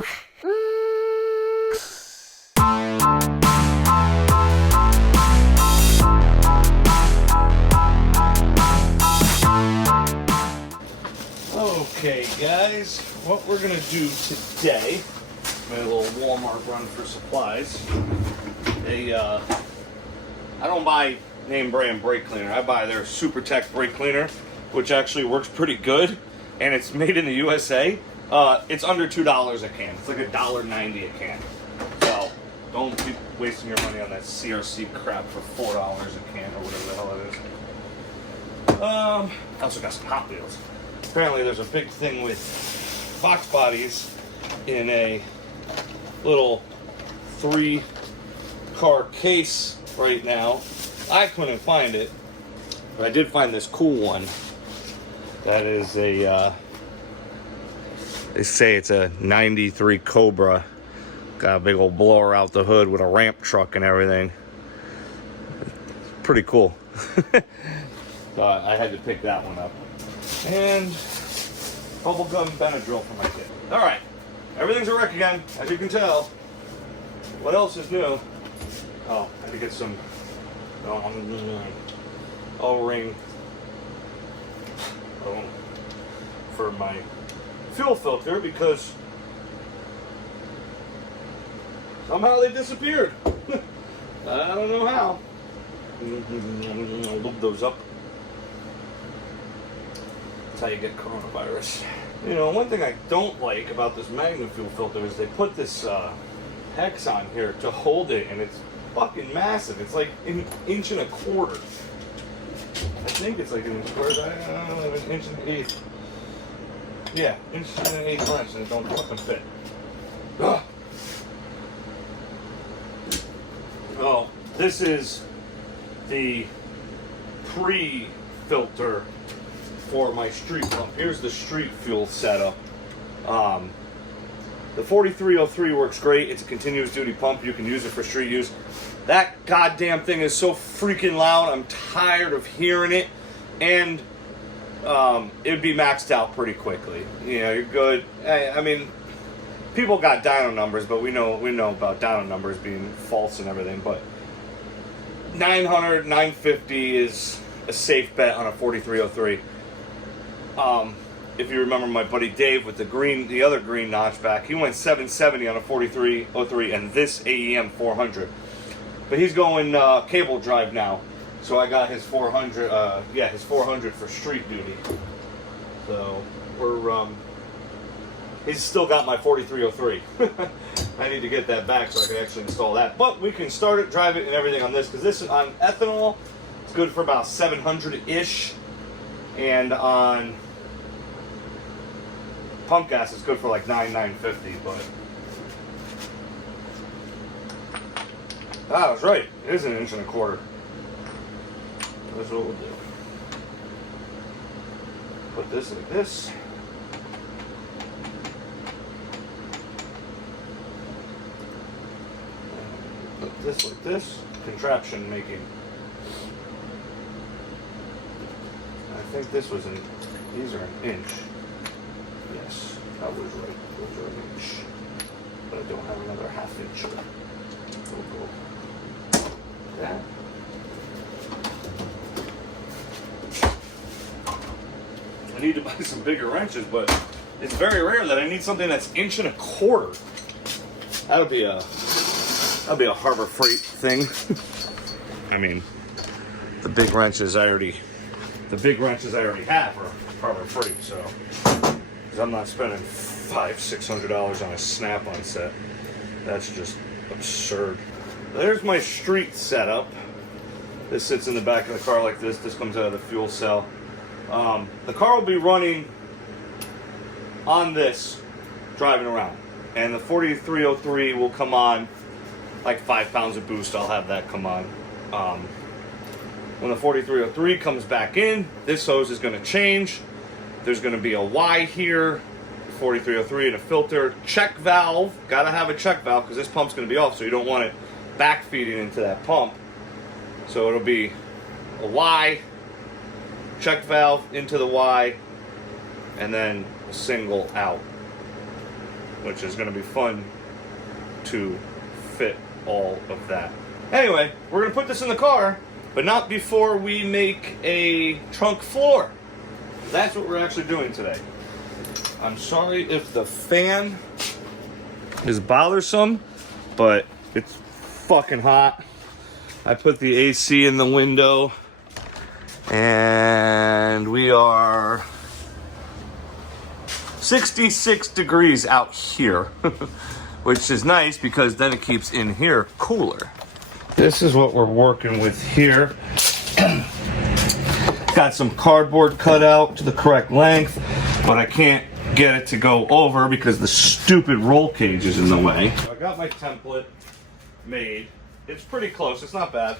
Okay guys, what we're gonna do today, made a little Walmart run for supplies. I don't buy name brand brake cleaner. I buy their Super Tech brake cleaner, which actually works pretty good, and it's made in the USA. It's under $2 a can. It's like $1.90 a can. So don't be wasting your money on that CRC crap for $4 a can or whatever the hell it is. I also got some Hot Wheels. Apparently there's a big thing with Foxbodies in a little 3-car case right now. I couldn't find it, but I did find this cool one. That is a, they say it's a 93 Cobra. Got a big old blower out the hood with a ramp truck and everything. Pretty cool. So I had to pick that one up. And bubblegum Benadryl for my kid. All right, everything's a wreck again, as you can tell. What else is new? Oh, I had to get some O-ring for my fuel filter because somehow they disappeared. I don't know how. I'll loop those up. That's how you get coronavirus. You know, one thing I don't like about this Magnum fuel filter is they put this hex on here to hold it, and it's fucking massive. It's like an 1.25 inches. I think it's like an 1 inch squared. I don't know, 1 1/8. Yeah, 1 1/8 wrench, and it don't fucking fit. Ugh. Oh, this is the pre-filter for my street pump. Here's the street fuel setup. The 4303 works great. It's a continuous duty pump. You can use it for street use. That goddamn thing is so freaking loud. I'm tired of hearing it. And it'd be maxed out pretty quickly. You know, you're good. I mean, people got dyno numbers, but we know about dyno numbers being false and everything. But 900, 950 is a safe bet on a 4303. If you remember my buddy Dave with the other green notchback, he went 770 on a 4303 and this AEM 400. But he's going cable drive now, so I got his 400. His 400 for street duty. So he's still got my 4303. I need to get that back so I can actually install that. But we can start it, drive it, and everything on this because this is on ethanol. It's good for about 700-ish, and on pump gas is good for like 950, but I was right. It is 1 1/4 inch. That's what we'll do. Put this like this. Put this like this. Contraption making. I think this was these are 1 inch. Yes, I was right. Those are 1 inch. But I don't have another 1/2 inch. We'll go that. I need to buy some bigger wrenches, but it's very rare that I need something that's 1.25 inches. That'll be a Harbor Freight thing. I mean, the big wrenches I already have are Harbor Freight, so I'm not spending $500-600 on a Snap-on set. That's just absurd. There's my street setup. This sits in the back of the car like this. This comes out of the fuel cell. The car will be running on this, driving around. And the 4303 will come on, like 5 pounds of boost, I'll have that come on. When the 4303 comes back in, this hose is going to change. There's going to be a Y here, 4303, and a filter. Check valve, got to have a check valve because this pump's going to be off, so you don't want it back feeding into that pump. So it'll be a Y, check valve into the Y, and then a single out. which is going to be fun to fit all of that. Anyway, we're going to put this in the car, but not before we make a trunk floor. That's what we're actually doing today. I'm sorry if the fan is bothersome, but it's fucking hot. I put the AC in the window, and we are 66 degrees out here, which is nice because then it keeps in here cooler. This is what we're working with here. Got some cardboard cut out to the correct length, but I can't get it to go over because the stupid roll cage is in the way. So I got my template made. It's pretty close, it's not bad.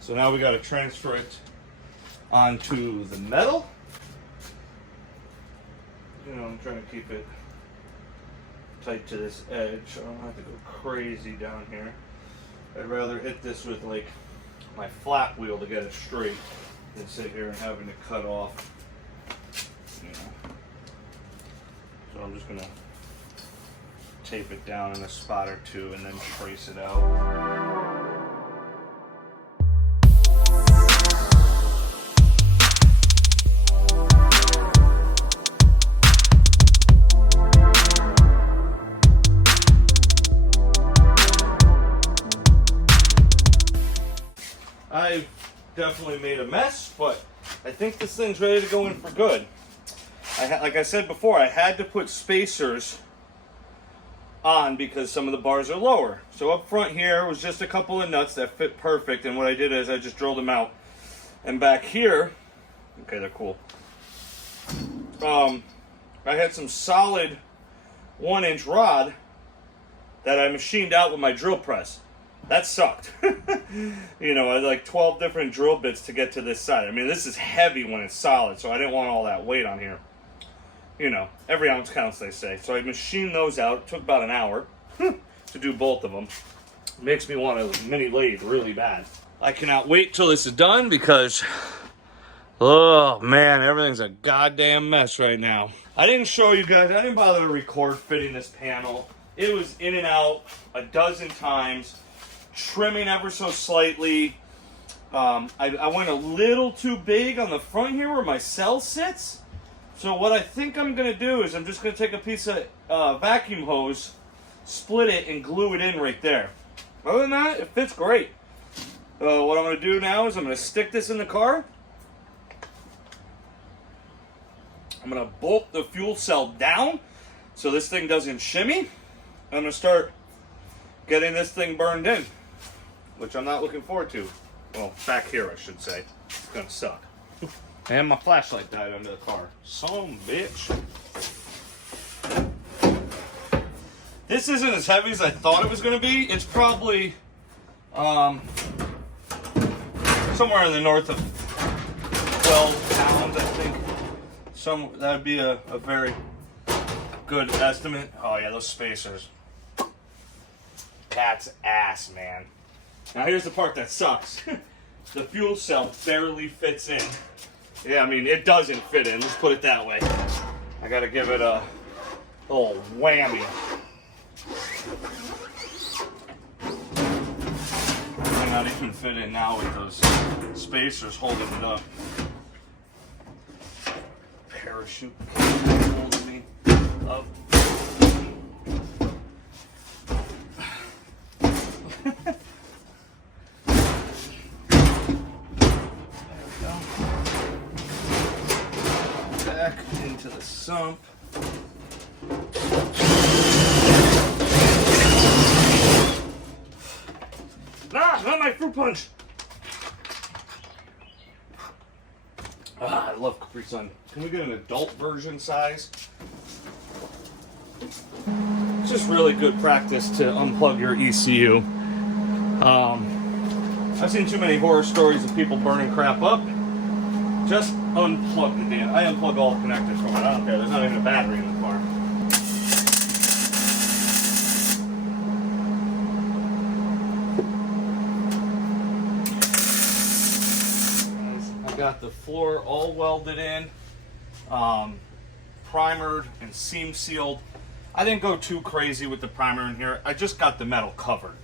So now we got to transfer it onto the metal. You know, I'm trying to keep it tight to this edge so I don't have to go crazy down here. I'd rather hit this with like my flat wheel to get it straight than sit here and having to cut off. You know. So I'm just gonna tape it down in a spot or two and then trace it out. I've definitely made a mess, but I think this thing's ready to go in for good. Like I said before, I had to put spacers on because some of the bars are lower. So up front here was just a couple of nuts that fit perfect, and what I did is I just drilled them out. And back here, okay, they're cool. I had some solid 1-inch rod that I machined out with my drill press. That sucked. You know, I had like 12 different drill bits to get to this side. I mean, this is heavy when it's solid, so I didn't want all that weight on here. You know, every ounce counts, they say. So I machined those out. It took about an hour to do both of them. Makes me want a mini lathe really bad. I cannot wait till this is done because, oh man, everything's a goddamn mess right now. I didn't show you guys, I didn't bother to record fitting this panel. It was in and out a dozen times. Trimming ever so slightly. I went a little too big on the front here where my cell sits. So what I think I'm going to do is I'm just going to take a piece of vacuum hose, split it, and glue it in right there. Other than that, it fits great. What I'm going to do now is I'm going to stick this in the car. I'm going to bolt the fuel cell down so this thing doesn't shimmy. I'm going to start getting this thing burned in, which I'm not looking forward to. Well, back here, I should say. It's gonna suck. And my flashlight died under the car. Son of a bitch. This isn't as heavy as I thought it was gonna be. It's probably somewhere in the north of 12 pounds, I think. That would be a very good estimate. Oh yeah, those spacers. Cat's ass, man. Now here's the part that sucks. The fuel cell barely fits in. Yeah, I mean, it doesn't fit in, let's put it that way. I gotta give it a little whammy. Might not even fit in now with those spacers holding it up. Parachute holding me up. Back into the sump. Nah, not my fruit punch. I love Capri Sun. Can we get an adult version size? It's just really good practice to unplug your ECU. I've seen too many horror stories of people burning crap up. Just unplug the damn. I unplug all the connectors from it. I don't care. There's not even a battery in the car. I got the floor all welded in. primered and seam sealed. I didn't go too crazy with the primer in here. I just got the metal covered.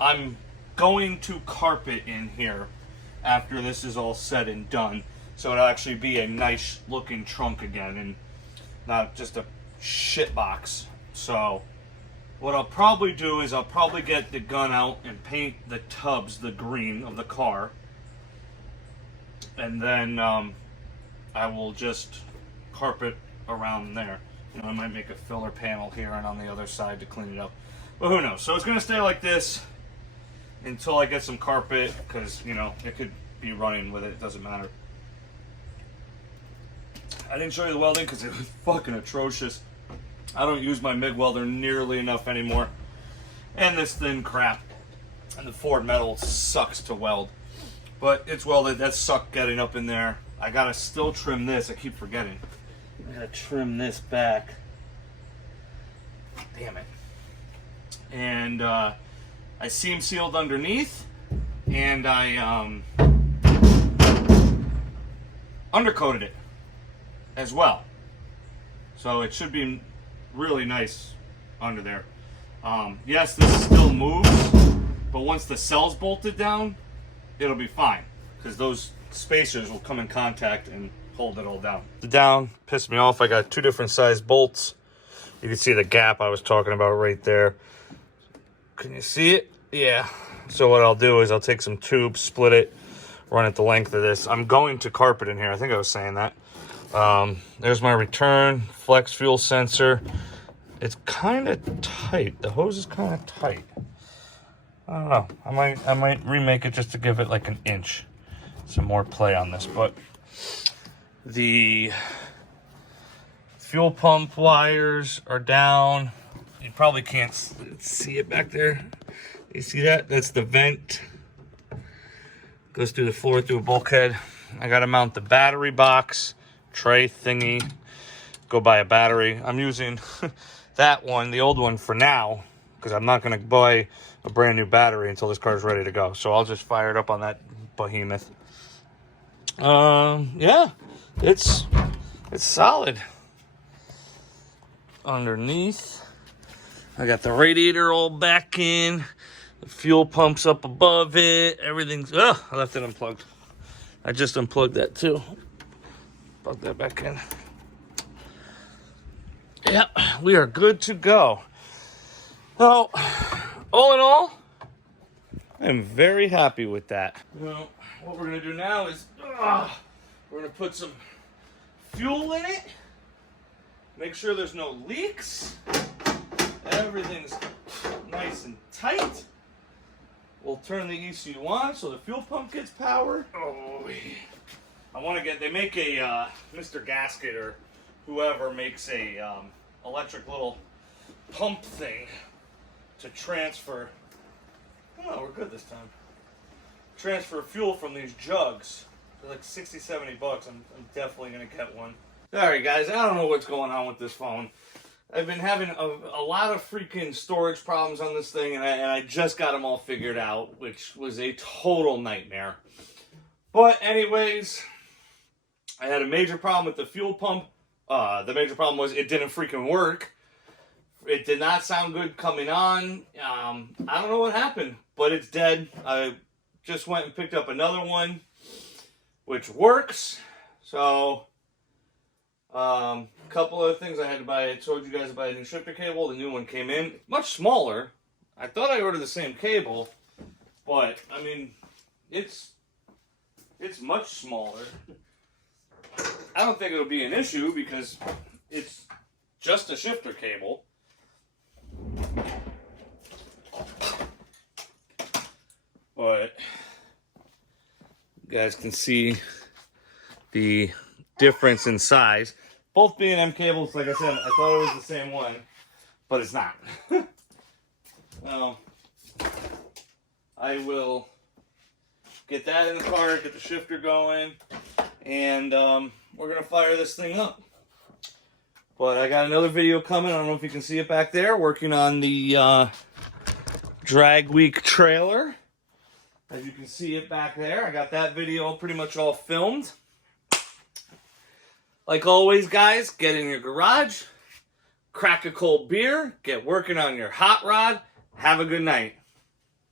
I'm going to carpet in here after this is all said and done, so it'll actually be a nice looking trunk again and not just a shit box. So what I'll probably do is I'll probably get the gun out and paint the tubs the green of the car, and then I will just carpet around there. You know, I might make a filler panel here and on the other side to clean it up, but who knows. So it's gonna stay like this until I get some carpet, because, you know, it could be running with it, it doesn't matter. I didn't show you the welding because it was fucking atrocious. I don't use my MIG welder nearly enough anymore. And this thin crap. And the Ford metal sucks to weld. But it's welded, that sucked getting up in there. I gotta still trim this, I keep forgetting. I gotta trim this back. Damn it. And I seam sealed underneath, and I undercoated it as well. So it should be really nice under there. Yes, this still moves, but once the cell's bolted down, it'll be fine, because those spacers will come in contact and hold it all down. The down pissed me off. I got two different size bolts. You can see the gap I was talking about right there. Can you see it? Yeah. So what I'll do is I'll take some tubes, split it, run it the length of this. I'm going to carpet in here. I think I was saying that. There's my return flex fuel sensor. It's kind of tight. The hose is kind of tight. I don't know. I might remake it just to give it like an inch, some more play on this. But the fuel pump wires are down. You probably can't see it back there. You see that? That's the vent. Goes through the floor, through a bulkhead. I gotta mount the battery box, tray thingy. Go buy a battery. I'm using that one, the old one, for now, because I'm not gonna buy a brand new battery until this car's ready to go. So I'll just fire it up on that behemoth. Yeah, it's solid. Underneath, I got the radiator all back in. The fuel pump's up above it. Everything's... I left it unplugged. I just unplugged that too. Plug that back in. Yeah, we are good to go. So, all in all, I'm very happy with that. Well, what we're going to do now is we're going to put some fuel in it. Make sure there's no leaks. Everything's nice and tight. We'll turn the ECU on so the fuel pump gets power. Oh, I want to get, they make a, Mr. Gasket or whoever makes a electric little pump thing to transfer, oh, we're good this time. Transfer fuel from these jugs. They're like 60, 70 bucks. I'm definitely going to get one. Alright guys, I don't know what's going on with this phone. I've been having a lot of freaking storage problems on this thing, and I just got them all figured out, which was a total nightmare. But anyways, I had a major problem with the fuel pump. The major problem was it didn't freaking work. It did not sound good coming on. I don't know what happened, but it's dead. I just went and picked up another one, which works. So... couple other things I had to buy. I told you guys to buy a new shifter cable. The new one came in. Much smaller. I thought I ordered the same cable, but, I mean, it's much smaller. I don't think it'll be an issue because it's just a shifter cable. But you guys can see the difference in size. Both B&M cables, like I said, I thought it was the same one, but it's not. Well, I will get that in the car, get the shifter going, and we're going to fire this thing up. But I got another video coming. I don't know if you can see it back there, working on the Drag Week trailer. As you can see it back there, I got that video pretty much all filmed. Like always, guys, get in your garage, crack a cold beer, get working on your hot rod. Have a good night.